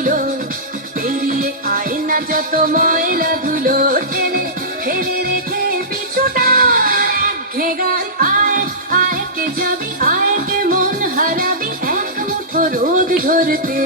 দৃশ্যগুলো, পেরিয়ে আয় না যত ময়লা ধুলো, ঠেলে ফেলে রেখে পিছুটা একঘে গান। আয় আয় কে যাবি, আয় কে মন হারাবি এক মুঠো রোদ ধরতে।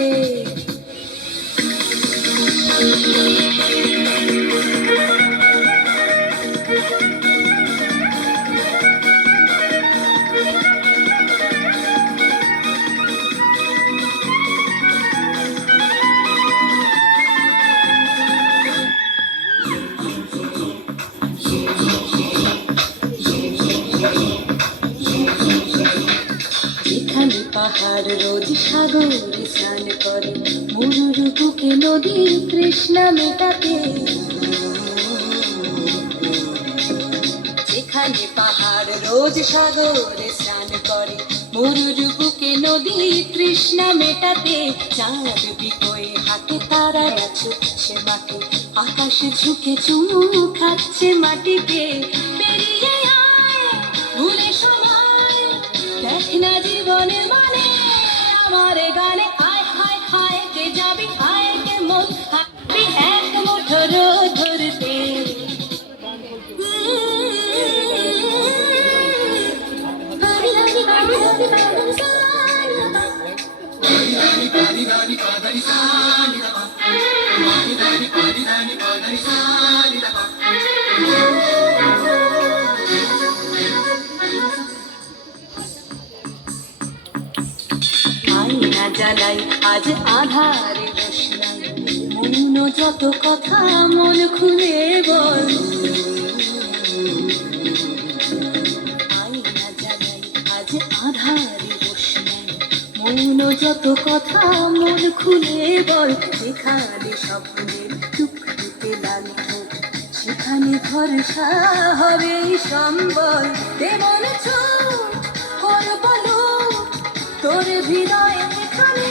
যেখানে পাহাড় রোজ সাগরে স্নান করে, মরুর বুকে নদী তৃষ্ণা মেটাতে। যেখানে পাহাড় রোজ সাগরে স্নান করে, মরুর বুকে নদী তৃষ্ণা মেটাতে। চাঁদ বিকোয়ে হাতে তারা আছে সে মাঠে, আকাশ ঝুঁকে চুমু খাচ্ছে মাটিকে। পেরিয়ে আয় ভুলে সময়, দেখ না জীবনের মানে আমার গানে। আয় হায় হায় কে যাবি, আয় কে মন হাঁটবি এক মুঠো রোদ ধরতে। আয়না জ্বালাই আজ আধারে রোশনাই, মৌন যত কথা মন খুলে বল। আয়না জ্বালাই আজ আধারে রোশনাই, মৌন যত কথা মন খুলে বল। যেখানে স্বপ্নের টুকটুকে লাল ঠোঁট, সেখানে ভরসা হবে সম্বল। তেমন ছোট করব লোক তোর হৃদয় এখানে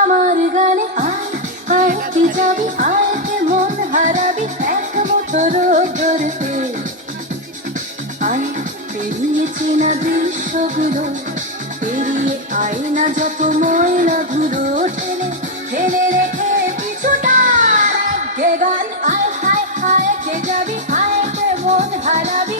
আমার গানে। আয় আয় কি যাবি, আয় কে মন হারাবি এক মুঠো রোদ ধরতে। আয় পেরিয়ে চেনা দৃশ্যগুলো, পেরিয়ে আয় না যত ময়লা ধুলো, ঠেলে ফেলে রেখে পিছুটা একঘে গান। আয় হায় হায় কে যাবি, আয় কে মন হারাবি